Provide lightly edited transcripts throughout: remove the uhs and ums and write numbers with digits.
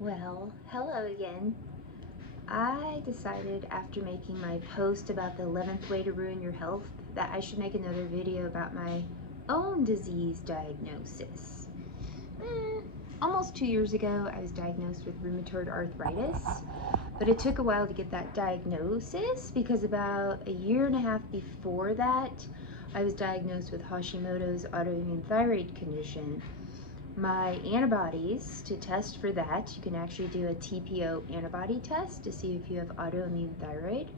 Well, hello again. I decided after making my post about the 11th way to ruin your health that I should make another video about my own disease diagnosis. Almost 2 years ago, I was diagnosed with rheumatoid arthritis, but it took a while to get that diagnosis because about a year and a half before that, I was diagnosed with Hashimoto's autoimmune thyroid condition. My antibodies, to test for that, you can actually do a TPO antibody test to see if you have autoimmune thyroid.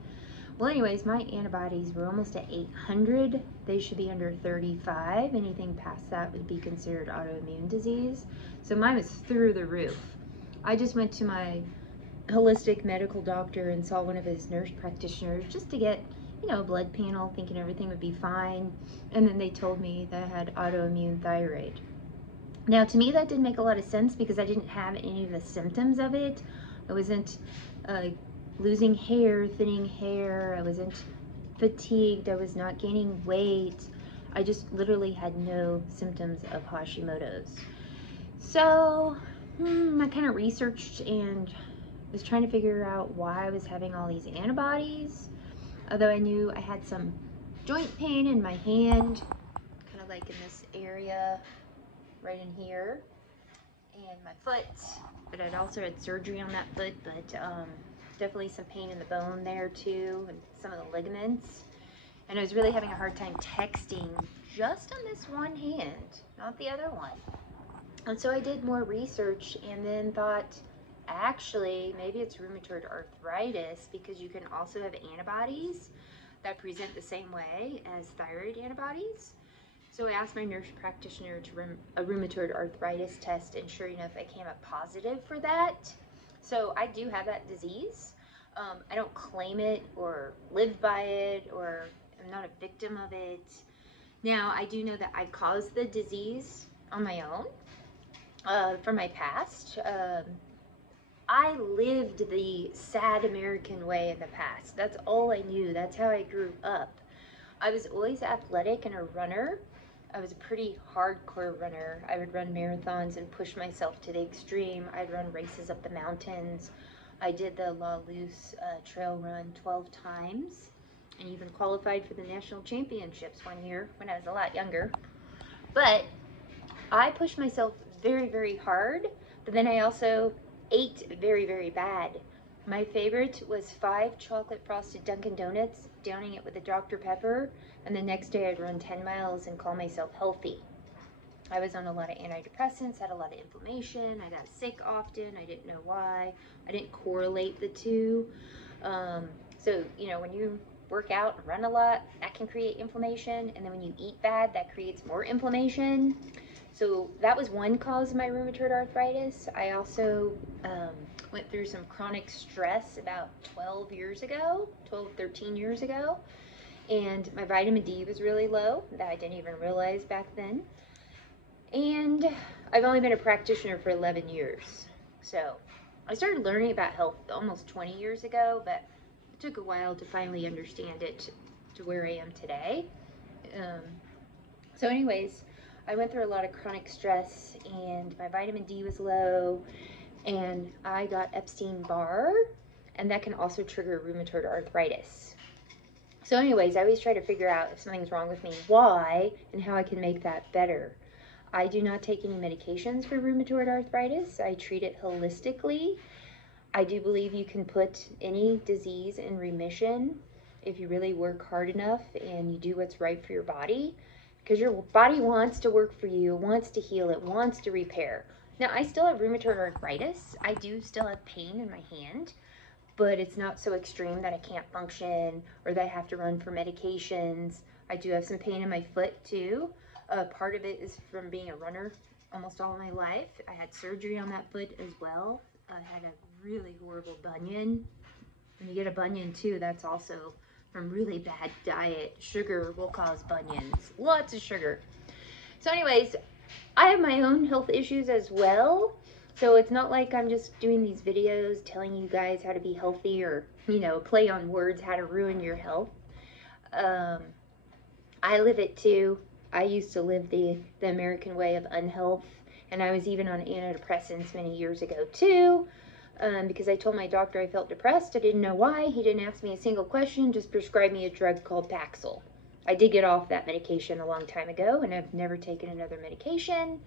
Well, anyways, my antibodies were almost at 800. They should be under 35. Anything past that would be considered autoimmune disease. So mine was through the roof. I just went to my holistic medical doctor and saw one of his nurse practitioners just to get, a blood panel, thinking everything would be fine. And then they told me that I had autoimmune thyroid. Now, to me, that didn't make a lot of sense because I didn't have any of the symptoms of it. I wasn't losing hair, thinning hair. I wasn't fatigued. I was not gaining weight. I just literally had no symptoms of Hashimoto's. So I kind of researched and was trying to figure out why I was having all these antibodies. Although I knew I had some joint pain in my hand, kind of like in this area right in here, and my foot, but I'd also had surgery on that foot, but definitely some pain in the bone there too, and some of the ligaments. And I was really having a hard time texting just on this one hand, not the other one. And so I did more research and then thought, actually, maybe it's rheumatoid arthritis because you can also have antibodies that present the same way as thyroid antibodies. So I asked my nurse practitioner to run a rheumatoid arthritis test, and sure enough, I came up positive for that. So I do have that disease. I don't claim it or live by it, or I'm not a victim of it. Now, I do know that I caused the disease on my own from my past. I lived the sad American way in the past. That's all I knew. That's how I grew up. I was always athletic and a runner. I was a pretty hardcore runner. I would run marathons and push myself to the extreme. I'd run races up the mountains. I did the La Luz trail run 12 times and even qualified for the national championships one year when I was a lot younger. But I pushed myself very, very hard, but then I also ate very, very bad. My favorite was 5 chocolate frosted Dunkin' Donuts, downing it with a Dr. Pepper, and the next day I'd run 10 miles and call myself healthy. I was on a lot of antidepressants, had a lot of inflammation, I got sick often, I didn't know why, I didn't correlate the two. So, when you work out and run a lot, that can create inflammation, and then when you eat bad, that creates more inflammation. So that was one cause of my rheumatoid arthritis. I also went through some chronic stress about 13 years ago, and my vitamin D was really low that I didn't even realize back then. And I've only been a practitioner for 11 years. So I started learning about health almost 20 years ago, but it took a while to finally understand it to where I am today. So anyways, I went through a lot of chronic stress and my vitamin D was low, and I got Epstein-Barr, and that can also trigger rheumatoid arthritis. So anyways, I always try to figure out if something's wrong with me, why, and how I can make that better. I do not take any medications for rheumatoid arthritis. I treat it holistically. I do believe you can put any disease in remission if you really work hard enough and you do what's right for your body, because your body wants to work for you, wants to heal, it wants to repair. Now, I still have rheumatoid arthritis. I do still have pain in my hand, but it's not so extreme that I can't function or that I have to run for medications. I do have some pain in my foot too. Part of it is from being a runner almost all of my life. I had surgery on that foot as well. I had a really horrible bunion. When you get a bunion too, that's also from really bad diet. Sugar will cause bunions. Lots of sugar. So anyways, I have my own health issues as well. So it's not like I'm just doing these videos telling you guys how to be healthy or, play on words, how to ruin your health. I live it too. I used to live the American way of unhealth, And I was even on antidepressants many years ago too, because I told my doctor I felt depressed. I didn't know why. He didn't ask me a single question, just prescribed me a drug called Paxil. I did get off that medication a long time ago, and I've never taken another medication.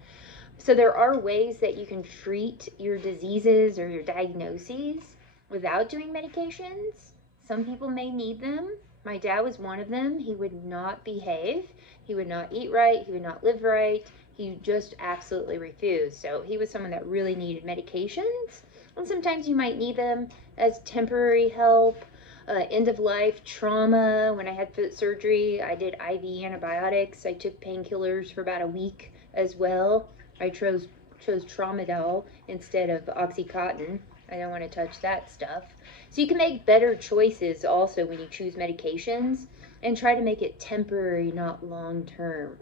So there are ways that you can treat your diseases or your diagnoses without doing medications. Some people may need them. My dad was one of them. He would not behave. He would not eat right. He would not live right. He just absolutely refused. So he was someone that really needed medications. And sometimes you might need them as temporary help. End of life trauma. When I had foot surgery, I did IV antibiotics. I took painkillers for about a week as well. I chose Tramadol instead of Oxycontin. I don't want to touch that stuff. So you can make better choices also when you choose medications, and try to make it temporary, not long term.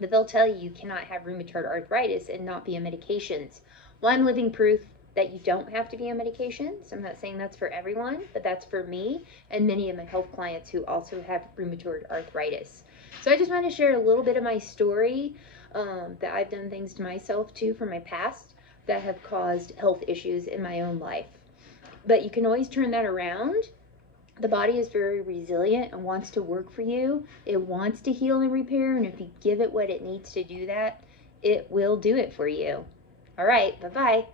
But they'll tell you cannot have rheumatoid arthritis and not be on medications. Well, I'm living proof that you don't have to be on medications. I'm not saying that's for everyone, but that's for me and many of my health clients who also have rheumatoid arthritis. So I just want to share a little bit of my story, that I've done things to myself too from my past that have caused health issues in my own life. But you can always turn that around. The body is very resilient and wants to work for you. It wants to heal and repair, and if you give it what it needs to do that, it will do it for you. All right, bye-bye.